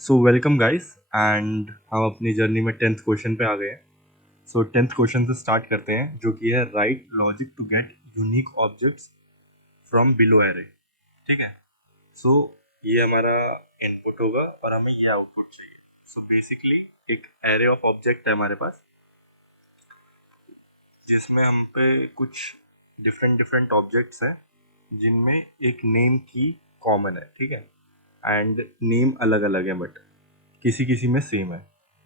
So welcome guys and हम अपनी journey में 10th क्वेश्चन पे आ गए हैं। सो 10th क्वेश्चन से स्टार्ट करते हैं जो कि है right logic to get unique objects from below array. ठीक है। सो ये हमारा इनपुट होगा और हमें ये आउटपुट चाहिए। सो बेसिकली एक एरे ऑफ ऑब्जेक्ट है हमारे पास जिसमें हम पे कुछ डिफरेंट डिफरेंट ऑब्जेक्ट्स हैं जिनमें एक नेम की कॉमन है। ठीक है। एंड नेम अलग अलग है बट किसी किसी में सेम है।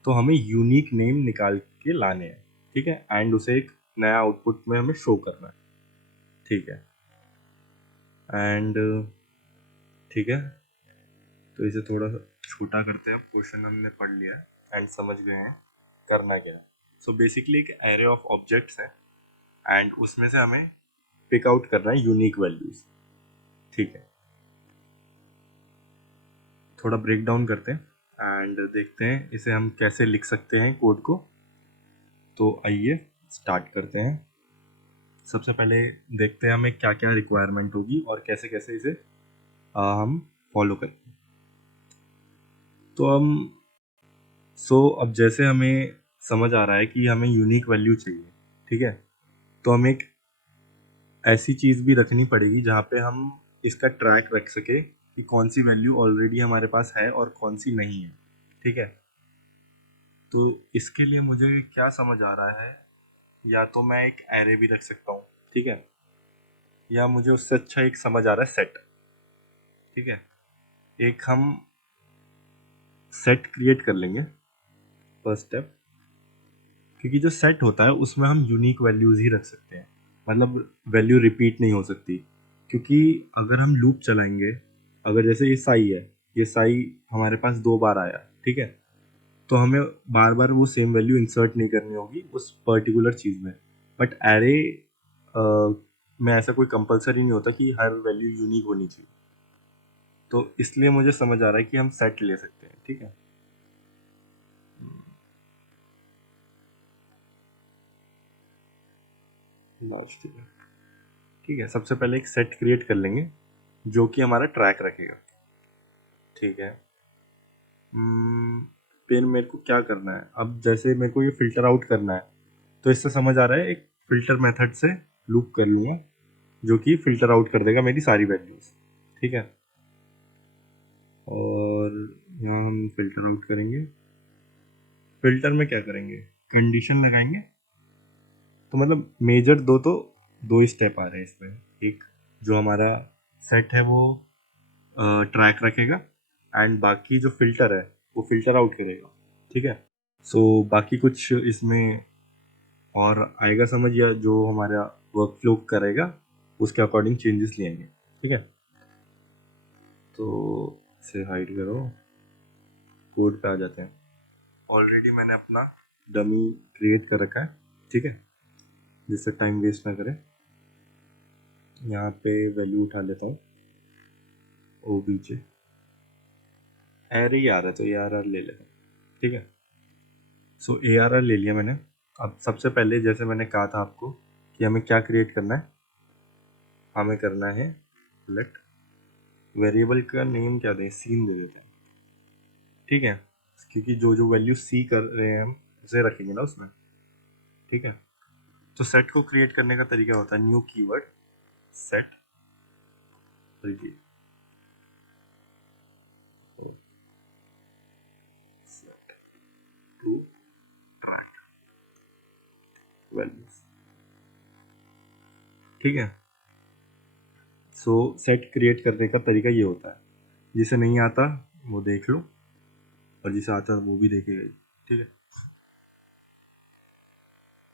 तो हमें यूनिक नेम निकाल के लाने हैं। ठीक है। एंड उसे एक नया आउटपुट में हमें शो करना है। ठीक है। एंड ठीक है। तो इसे थोड़ा सा छोटा करते हैं। क्वेश्चन हमने पढ़ लिया है एंड समझ गए हैं करना क्या है। सो बेसिकली एक एरे ऑफ ऑब्जेक्ट्स है एंड उसमें से हमें पिक आउट करना है यूनिक वैल्यूज। ठीक है। थोड़ा ब्रेक डाउन करते हैं एंड देखते हैं इसे हम कैसे लिख सकते हैं कोड को। तो आइए स्टार्ट करते हैं। सबसे पहले देखते हैं हमें क्या क्या रिक्वायरमेंट होगी और कैसे कैसे इसे हम फॉलो करते हैं। तो हम अब जैसे हमें समझ आ रहा है कि हमें यूनिक वैल्यू चाहिए। ठीक है। तो हमें एक ऐसी चीज़ भी रखनी पड़ेगी जहाँ पे हम इसका ट्रैक रख सके कि कौन सी वैल्यू ऑलरेडी हमारे पास है और कौन सी नहीं है। ठीक है। तो इसके लिए मुझे क्या समझ आ रहा है, या तो मैं एक एरे भी रख सकता हूँ। ठीक है। या मुझे उससे अच्छा एक समझ आ रहा है सेट। ठीक है। एक हम सेट क्रिएट कर लेंगे फर्स्ट स्टेप, क्योंकि जो सेट होता है उसमें हम यूनिक वैल्यूज ही रख सकते हैं। मतलब वैल्यू रिपीट नहीं हो सकती, क्योंकि अगर हम लूप चलाएंगे, अगर जैसे ये साई है, ये साई हमारे पास 2 बार आया। ठीक है। तो हमें बार बार वो सेम वैल्यू इंसर्ट नहीं करनी होगी उस पर्टिकुलर चीज़ में। बट एरे में ऐसा कोई कंपलसरी नहीं होता कि हर वैल्यू यूनिक होनी चाहिए। तो इसलिए मुझे समझ आ रहा है कि हम सेट ले सकते हैं। ठीक है। लास्ट ठीक है। सबसे पहले एक सेट क्रिएट कर लेंगे जो कि हमारा ट्रैक रखेगा। ठीक है। फिर मेरे को क्या करना है, अब जैसे मेरे को ये फिल्टर आउट करना है, तो इससे समझ आ रहा है एक फिल्टर मेथड से लूप कर लूँगा जो कि फिल्टर आउट कर देगा मेरी सारी वैल्यूज। ठीक है। और यहाँ हम फिल्टर आउट करेंगे। फिल्टर में क्या करेंगे, कंडीशन लगाएंगे। तो मतलब मेजर दो ही स्टेप आ रहे हैं इसमें। एक जो हमारा सेट है वो ट्रैक रखेगा एंड बाकी जो फिल्टर है वो फिल्टर आउट करेगा। ठीक है। बाकी कुछ इसमें और आएगा समझ, या जो हमारा वर्क फ्लो करेगा उसके अकॉर्डिंग चेंजेस ले आएंगे। ठीक है। तो इसे हाइड करो, कोड पे आ जाते हैं। ऑलरेडी मैंने अपना डमी क्रिएट कर रखा है। ठीक है। जिससे टाइम वेस्ट ना करें, यहाँ पे वैल्यू उठा लेता हूँ ओ बीजे एरे आ रहा है तो ए आर आर ले लेता हूँ। ठीक है। ए आर आर ले लिया मैंने। अब सबसे पहले जैसे मैंने कहा था आपको कि हमें क्या क्रिएट करना है, हमें करना है लेट वेरिएबल का नेम क्या दें, सीन दे देते हैं। ठीक है। क्योंकि जो जो वैल्यू सी कर रहे हैं हम उसे रखेंगे ना उसमें। ठीक है। तो सेट को क्रिएट करने का तरीका होता है new keyword set set to track values. ठीक है। सेट क्रिएट करने का तरीका ये होता है, जिसे नहीं आता वो देख लो और जिसे आता है वो भी देखेगा ही। ठीक है।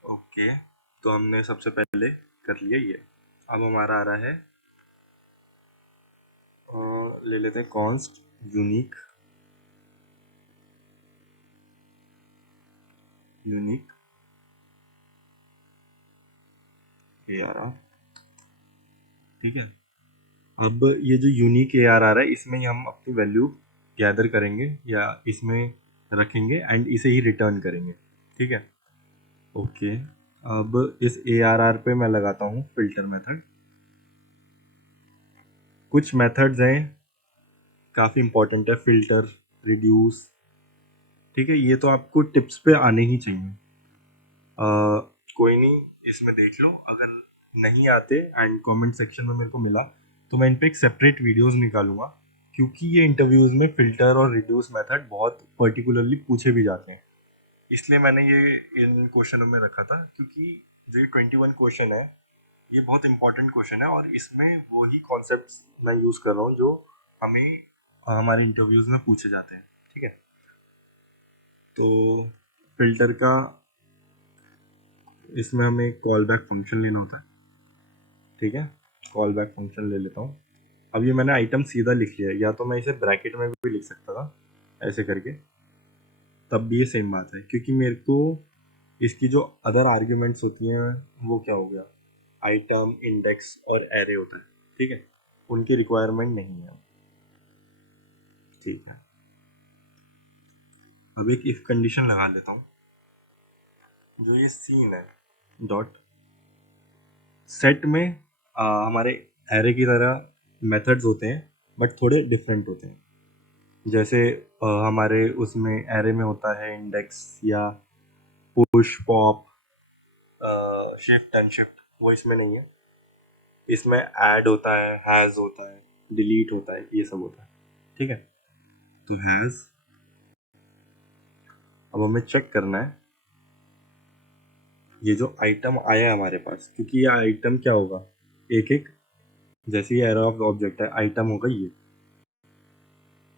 ओके। तो हमने सबसे पहले कर लिया ये। अब हमारा आ रहा है ले लेते हैं const unique unique A R R. ठीक है। अब ये जो यूनिक ए आर आर है इसमें ही हम अपनी वैल्यू गैदर करेंगे या इसमें रखेंगे एंड इसे ही रिटर्न करेंगे। ठीक है। ओके। अब इस ए आर आर पे मैं लगाता हूँ फिल्टर मेथड। कुछ मेथड्स हैं काफ़ी इंपॉर्टेंट है फिल्टर रिड्यूस। ठीक है, ये तो आपको टिप्स पे आने ही चाहिए। कोई नहीं, इसमें देख लो, अगर नहीं आते एंड कमेंट सेक्शन में मेरे को मिला तो मैं इन पे एक सेपरेट वीडियोस निकालूंगा, क्योंकि ये इंटरव्यूज में फिल्टर और रिड्यूस मेथड बहुत पर्टिकुलरली पूछे भी जाते हैं। इसलिए मैंने ये इन क्वेश्चनों में रखा था, क्योंकि जो ये 21 क्वेश्चन है ये बहुत इंपॉर्टेंट क्वेश्चन है, और इसमें वही कॉन्सेप्ट्स मैं यूज़ कर रहा हूँ जो हमें हमारे इंटरव्यूज में पूछे जाते हैं। ठीक है, तो फिल्टर का, इसमें हमें कॉल बैक फंक्शन लेना होता है। ठीक है, कॉल बैक फंक्शन ले लेता हूँ। अब ये मैंने आइटम सीधा लिख लिया है, या तो मैं इसे ब्रैकेट में भी लिख सकता था ऐसे करके, तब भी ये सेम बात है, क्योंकि मेरे को इसकी जो अदर आर्ग्यूमेंट्स होती हैं वो क्या हो गया, आइटम, इंडेक्स और एरे होता है। ठीक है, उनकी रिक्वायरमेंट नहीं है। ठीक है, अब एक इफ कंडीशन लगा लेता हूँ। जो ये सीन है डॉट सेट में हमारे एरे की तरह मेथड्स होते हैं, बट थोड़े डिफरेंट होते हैं। जैसे हमारे उसमें एरे में होता है इंडेक्स या पुश, पॉप, शिफ्ट, अनशिफ्ट, वो इसमें नहीं है। इसमें ऐड होता है, हैज होता है, डिलीट होता है, ये सब होता है। ठीक है, तो हैज, अब हमें चेक करना है ये जो आइटम आया है हमारे पास, क्योंकि ये आइटम क्या होगा, एक एक, जैसे ये एरे ऑफ ऑब्जेक्ट है, आइटम होगा ये।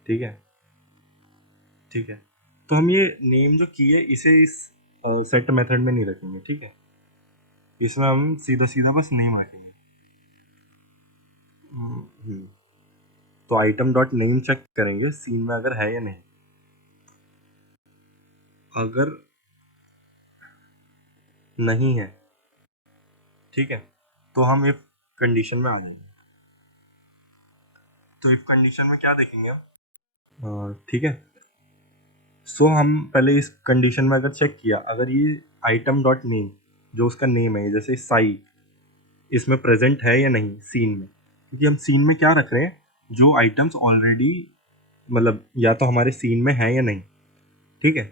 ठीक है, ठीक है, तो हम ये नेम जो किए इसे इस सेट मेथड में नहीं रखेंगे। ठीक है, इसमें हम सीधा सीधा बस नेम रखेंगे। हम्म, तो आइटम डॉट नेम चेक करेंगे सीन में अगर है या नहीं। अगर नहीं है, ठीक है, तो हम इफ कंडीशन में आ जाएंगे। तो इफ कंडीशन में क्या देखेंगे हम, ठीक है, सो हम पहले इस कंडीशन में अगर चेक किया, अगर ये आइटम डॉट नेम जो उसका नेम है, जैसे साई, इसमें प्रेजेंट है या नहीं सीन में, क्योंकि हम सीन में क्या रख रहे हैं, जो आइटम्स ऑलरेडी, मतलब या तो हमारे सीन में है या नहीं। ठीक है,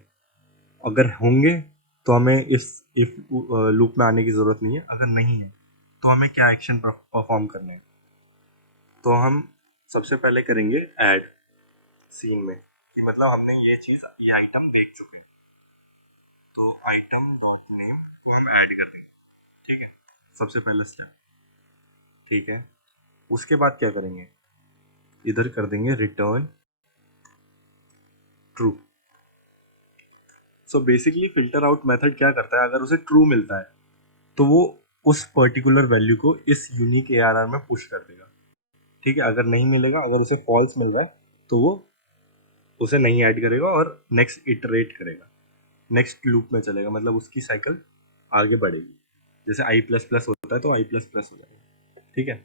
अगर होंगे तो हमें इस इफ लूप में आने की ज़रूरत नहीं है। अगर नहीं है तो हमें क्या एक्शन परफॉर्म करना है, तो हम सबसे पहले करेंगे ऐड सीन में, कि मतलब हमने ये चीज़, ये आइटम देख चुके हैं, तो आइटम डॉट नेम को हम ऐड कर देंगे। ठीक है, सबसे पहला स्टेप। ठीक है, उसके बाद क्या करेंगे, इधर कर देंगे return true. So basically filter out method क्या करता है, अगर उसे ट्रू मिलता है तो वो उस पर्टिकुलर वैल्यू को इस यूनिक ARR में पुश कर देगा। ठीक है, अगर नहीं मिलेगा, अगर उसे फॉल्स मिल रहा है तो वो उसे नहीं ऐड करेगा और नेक्स्ट इटरेट करेगा, नेक्स्ट लूप में चलेगा, मतलब उसकी साइकिल आगे बढ़ेगी। जैसे आई प्लस प्लस होता है तो आई प्लस प्लस हो जाएगा। ठीक है,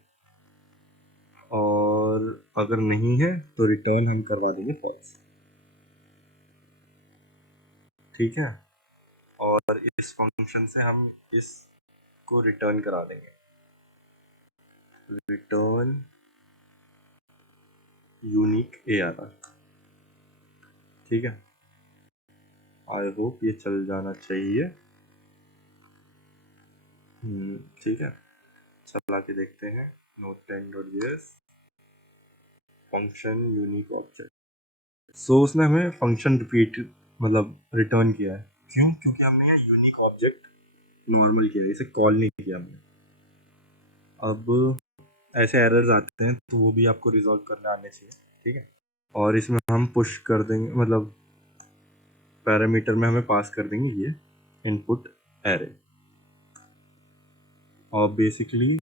और अगर नहीं है तो रिटर्न हम करवा देंगे फॉल्स। ठीक है, और इस फंक्शन से हम इसको रिटर्न करा देंगे, रिटर्न यूनिक ARR। ठीक है, आई होप ये चल जाना चाहिए। ठीक है, चला के देखते हैं। Note 10.js function unique object. So उसने हमें फंक्शन रिपीट, मतलब रिटर्न किया है। क्यों? क्योंकि हमने ये यूनिक ऑब्जेक्ट नॉर्मल किया है, इसे कॉल नहीं किया हमने। अब ऐसे एरर्स आते हैं तो वो भी आपको रिजॉल्व करने आने चाहिए। ठीक है, और इसमें हम पुश कर देंगे, मतलब पैरामीटर में हमें पास कर देंगे ये इनपुट एरे, और बेसिकली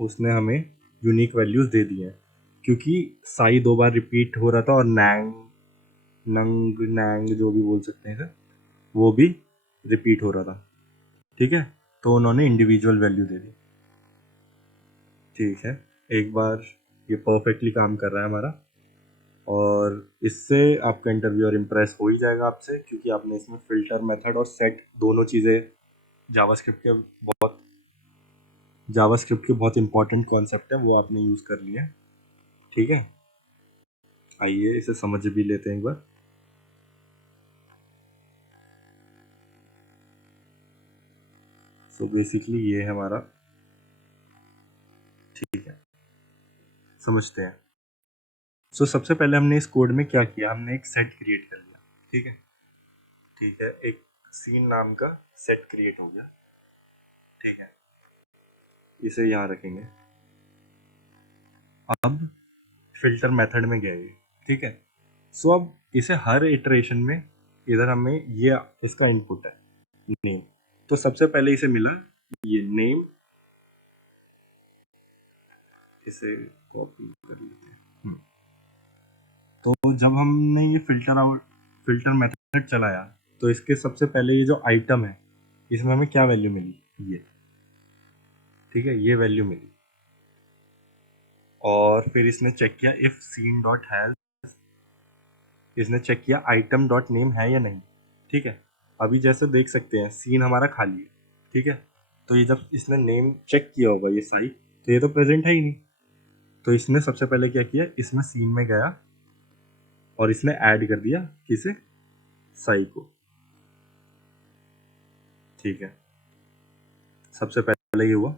उसने हमें यूनिक वैल्यूज दे दी हैं, क्योंकि साई 2 बार रिपीट हो रहा था और नैंग, नंग, नैंग जो भी बोल सकते हैं सर, वो भी रिपीट हो रहा था। ठीक है, तो उन्होंने इंडिविजुअल वैल्यू दे दी। ठीक है, एक बार ये परफेक्टली काम कर रहा है हमारा, और इससे आपका इंटरव्यूअर इम्प्रेस हो ही जाएगा आपसे, क्योंकि आपने इसमें फिल्टर मेथड और सेट दोनों चीज़ें जावास्क्रिप्ट के बहुत इंपॉर्टेंट कॉन्सेप्ट है, वो आपने यूज़ कर लिया। ठीक है, आइए इसे समझ भी लेते हैं एक बार। तो बेसिकली ये है हमारा, ठीक है, समझते हैं। सो सबसे पहले हमने इस कोड में क्या किया, हमने एक सेट क्रिएट कर लिया, ठीक है, ठीक है, एक सीन नाम का सेट क्रिएट हो गया, ठीक है, इसे यहाँ रखेंगे। अब फिल्टर मेथड में गए, ठीक है। सो अब इसे हर इटरेशन में इधर हमें ये इसका इनपुट है नेम, तो सबसे पहले इसे मिला ये नेम, इसे कॉपी कर लेते हैं। तो जब हमने ये फिल्टर मेथड चलाया तो इसके सबसे पहले ये जो आइटम है इसमें हमें क्या वैल्यू मिली, ये, ठीक है, ये वैल्यू मिली। और फिर इसने चेक किया इफ सीन डॉट हैज, इसने चेक किया आइटम डॉट नेम है या नहीं, ठीक है। अभी जैसे देख सकते हैं सीन हमारा खाली है, ठीक है, तो ये जब इसने नेम चेक किया होगा ये साई, तो ये तो प्रेजेंट है ही नहीं, तो इसने सबसे पहले क्या किया, इसमें सीन में गया और इसने ऐड कर दिया किसे, साई को, ठीक है, सबसे पहले ये हुआ।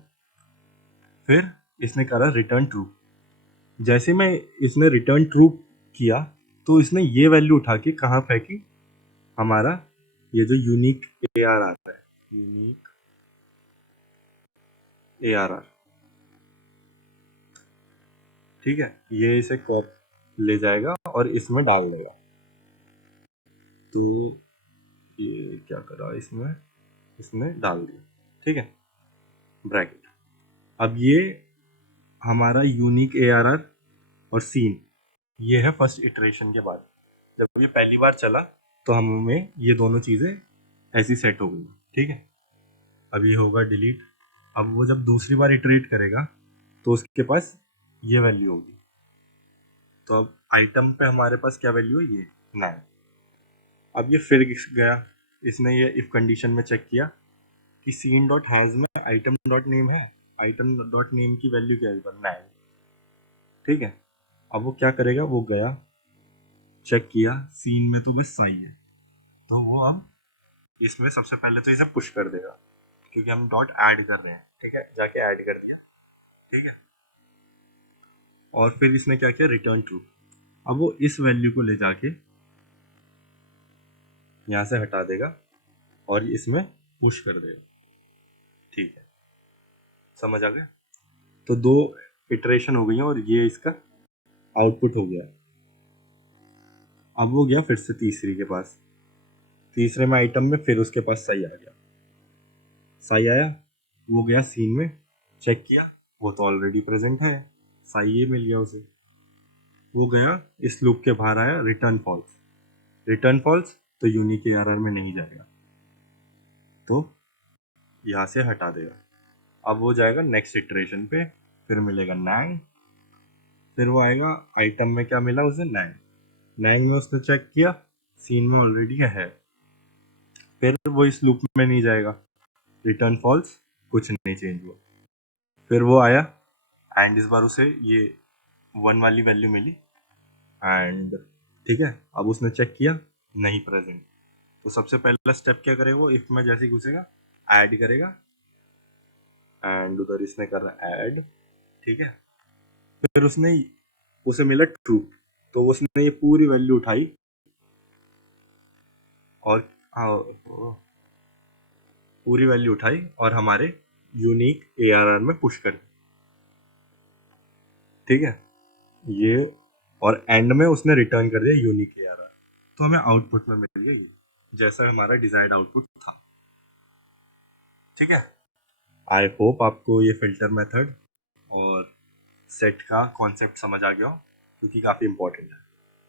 फिर इसने करा रिटर्न ट्रू, जैसे मैं इसने रिटर्न ट्रू किया तो इसने ये वैल्यू उठा के कहाँ फेंकी, हमारा ये जो यूनिक ARR आता है, यूनिक ARR, ठीक है, ये इसे कॉप ले जाएगा और इसमें डाल देगा। तो ये क्या करा, इसमें इसने डाल दिया, ठीक है, ब्रैकेट। अब ये हमारा यूनिक ARR और सीन, ये है फर्स्ट इटरेशन के बाद, जब ये पहली बार चला तो हमें ये दोनों चीज़ें ऐसी सेट हो गई, ठीक है। अब ये होगा डिलीट, अब वो जब दूसरी बार इटरेट करेगा तो उसके पास ये वैल्यू होगी, तो अब आइटम पे हमारे पास क्या वैल्यू है, ये 9। अब ये फिर गया, इसने ये इफ कंडीशन में चेक किया कि सीन डॉट हैज में आइटम डॉट नेम है, आइटम डॉट नेम की वैल्यू क्या है, 9, ठीक है। अब वो क्या करेगा, वो गया चेक किया सीन में तो बस साई है, तो वो अब इसमें सबसे पहले तो इसे पुश कर देगा क्योंकि हम डॉट ऐड कर रहे हैं, ठीक है, जाके ऐड कर दिया, ठीक है। और फिर इसने क्या किया, रिटर्न ट्रू, अब वो इस वैल्यू को ले जाके यहाँ से हटा देगा और इसमें पुश कर देगा, ठीक है, समझ आ गया। तो 2 इटरेशन हो गई हैं और ये इसका आउटपुट हो गया। अब वो गया फिर से तीसरी के पास, तीसरे में आइटम में फिर उसके पास सही आ गया, सही आया, वो गया सीन में चेक किया, वो तो ऑलरेडी प्रेजेंट है, सही ये मिल गया उसे, वो गया इस लूप के बाहर आया, रिटर्न फॉल्स, रिटर्न फॉल्स तो यूनिक ARR में नहीं जाएगा, तो यहाँ से हटा देगा। अब वो जाएगा नेक्स्ट इटरेशन पे, फिर मिलेगा 9, फिर वो आएगा आइटम में क्या मिला उसे, 9, 9 में उसने चेक किया सीन में ऑलरेडी है, फिर वो इस लूप में नहीं जाएगा, रिटर्न फॉल्स, कुछ नहीं चेंज हुआ, फिर वो आया एंड इस बार उसे ये 1 वाली वैल्यू मिली एंड, ठीक है, अब उसने चेक किया नहीं प्रेजेंट, तो सबसे पहला स्टेप क्या करेगा, वो इफ में जैसे ही घुसेगा ऐड करेगा एंड उधर इसने कर रहा है ऐड, ठीक है, फिर उसने उसे मिला ट्रू, तो उसने ये पूरी वैल्यू उठाई और पूरी वैल्यू उठाई और हमारे यूनिक ARR में पुश कर दी, ठीक है, ये, और एंड में उसने रिटर्न कर दिया यूनिक ARR, तो हमें आउटपुट में मिल गया ये, जैसा हमारा डिजायर्ड आउटपुट था, ठीक है। आई होप आपको ये फिल्टर मेथड और सेट का कॉन्सेप्ट समझ आ गया हो क्योंकि काफ़ी इंपॉर्टेंट है।